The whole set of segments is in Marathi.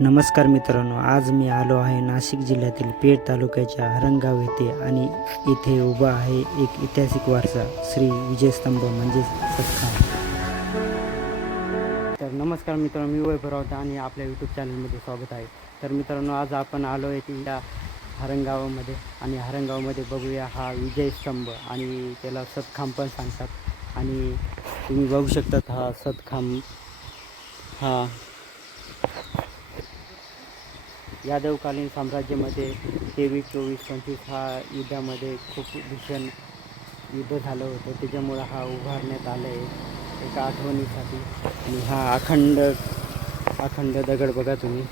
नमस्कार मित्रांनो, आज मी आलो आहे नाशिक जिल्ह्यातील पेठ तालुक्याच्या हरणगाव येथे आणि इथे उभा आहे एक ऐतिहासिक वारसा श्री विजयस्तंभ म्हणजेच सतखाम. तर नमस्कार मित्रांनो, मी वैभव आणि आपल्या यूट्यूब चॅनलमध्ये स्वागत आहे. तर मित्रांनो, आज आपण आलो आहे त्या हरणगावामध्ये आणि हरणगावामध्ये बघूया हा विजयस्तंभ आणि त्याला सतखाम पण सांगतात. आणि तुम्ही बघू शकतात हा सतखाम हा यादवकालीन साम्राज्यामध्ये 23, 24, 25 हा युद्धामध्ये खूप भीषण युद्ध झालं होतं. त्याच्यामुळं हा उभारण्यात आलं आहे एका आठवणीसाठी. आणि हा अखंड दगड बघा तुम्ही.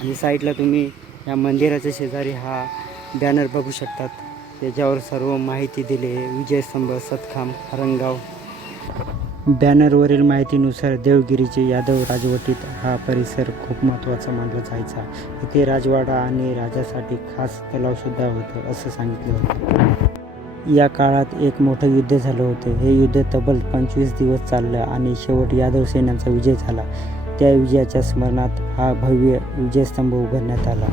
आणि साईडला तुम्ही या मंदिराच्या शेजारी हा बॅनर बघू शकतात. त्याच्यावर सर्व माहिती दिली आहे. विजयस्तंभ सतखाम हरणगाव. बॅनरवरील माहितीनुसार देवगिरीचे यादव राजवटीत हा परिसर खूप महत्त्वाचा मानला जायचा. इथे राजवाडा आणि राजासाठी खास तलावसुद्धा होतं असं सांगितलं होतं. या काळात एक मोठं युद्ध झालं होतं. हे युद्ध तब्बल 25 दिवस चाललं आणि शेवट यादव सैन्यांचा विजय झाला. त्या विजयाच्या स्मरणात हा भव्य विजयस्तंभ उभारण्यात आला.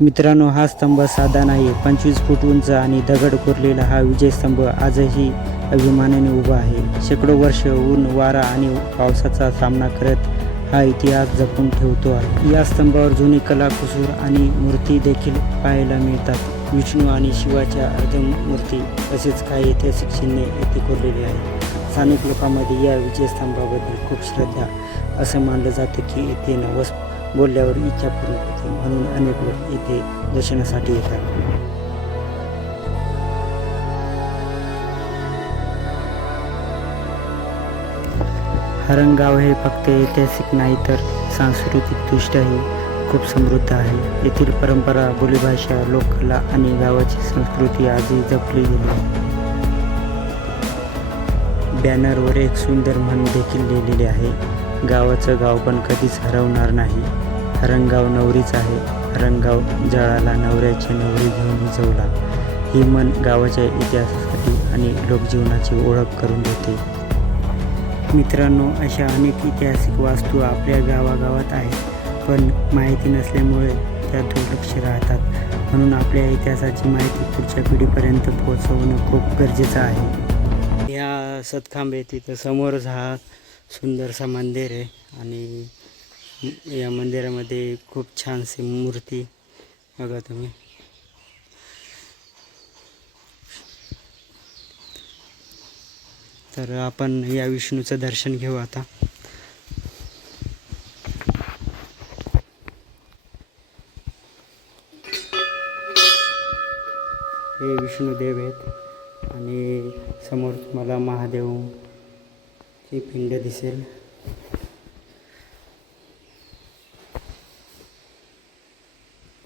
मित्रांनो, हा स्तंभ साधा नाही. 25 फूट उंच आणि दगड कोरलेला हा विजयस्तंभ आजही अभिमानाने उभा आहे. शेकडो वर्ष ऊन, वारा आणि पावसाचा सामना करत हा इतिहास जपून ठेवतो आहे. या स्तंभावर जुनी कलाकुसर आणि मूर्ती देखील पाहायला मिळतात. विष्णू आणि शिवाच्या अर्धमूर्ती तसेच काही ऐतिहासिक चिन्हे येथे कोरलेली आहेत. स्थानिक लोकांमध्ये या विजयस्तंभाबद्दल खूप श्रद्धा. असं मानलं जातं की येथे नवस बोलल्यावर इच्छा पूर्ण होते, म्हणून अनेक लोक इथे दर्शनासाठी येतात. हरणगाव हे फक्त ऐतिहासिक नाही तर सांस्कृतिकदृष्ट्याही खूप समृद्ध आहे. येथील परंपरा, बोलीभाषा, लोककला आणि गावाची संस्कृती आजही जपली गेली आहे. बॅनरवर एक सुंदर म्हण देखील लिहिलेली आहे, गावाचं गाव पण कधीच हरवणार नाही. हरणगाव नवरीच आहे, हरणगाव जळाला नवऱ्याची नवरी घेऊन विझवला. ही म्हण गावाच्या इतिहासासाठी आणि लोकजीवनाची ओळख करून देते. मित्रांनो, अशा अनेक ऐतिहासिक वास्तू आपल्या गावागावात आहेत, पण माहिती नसल्यामुळे त्या दुर्लक्ष राहतात. म्हणून आपल्या इतिहासाची माहिती पुढच्या पिढीपर्यंत पोहोचवणं खूप गरजेचं आहे. या सतखांब आहे तिथं समोरच हा सुंदरसा मंदिर आहे आणि या मंदिरामध्ये खूप छानशी मूर्ती बघा तुम्ही. तर आपण या विष्णूचं दर्शन घेऊ आता. हे विष्णुदेव आहेत आणि समोर तुम्हाला महादेवची पिंड दिसेल.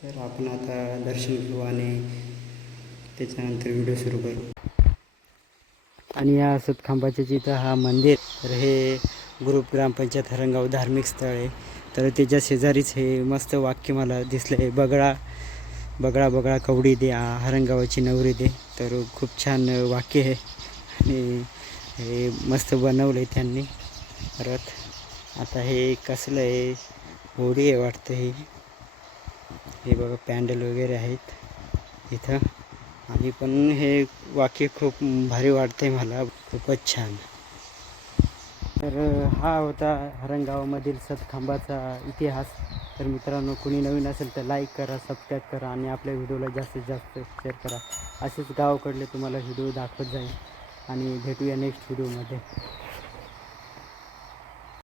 तर आपण आता दर्शन घेऊ आणि त्याच्यानंतर व्हिडिओ सुरू करू. आणि या सतखांबाच्या जिथं हा मंदिर, तर हे ग्रुप ग्रामपंचायत हरणगाव धार्मिक स्थळ आहे. तर त्याच्या शेजारीच हे मस्त वाक्य मला दिसलं आहे, बगळा बगळा बगळा कवडी दे, हरणगावाची नवरी दे. तर खूप छान वाक्य आहे आणि हे मस्त बनवलं आहे त्यांनी. परत आता हे कसलं आहे, होडी आहे वाटतं. हे बघा पॅन्डल वगैरे आहेत इथं. आणि पण हे वाक्य खूप भारी वाटतंय मला, खूपच छान. तर हा होता हरणगावामधील सतखांबाचा इतिहास. तर मित्रांनो, कोणी नवीन असेल तर लाईक करा, सबस्क्राईब करा आणि आपल्या व्हिडिओला जास्तीत जास्त शेअर करा. असेच गावाकडले तुम्हाला व्हिडिओ दाखवत जाईल आणि भेटूया नेक्स्ट व्हिडिओमध्ये.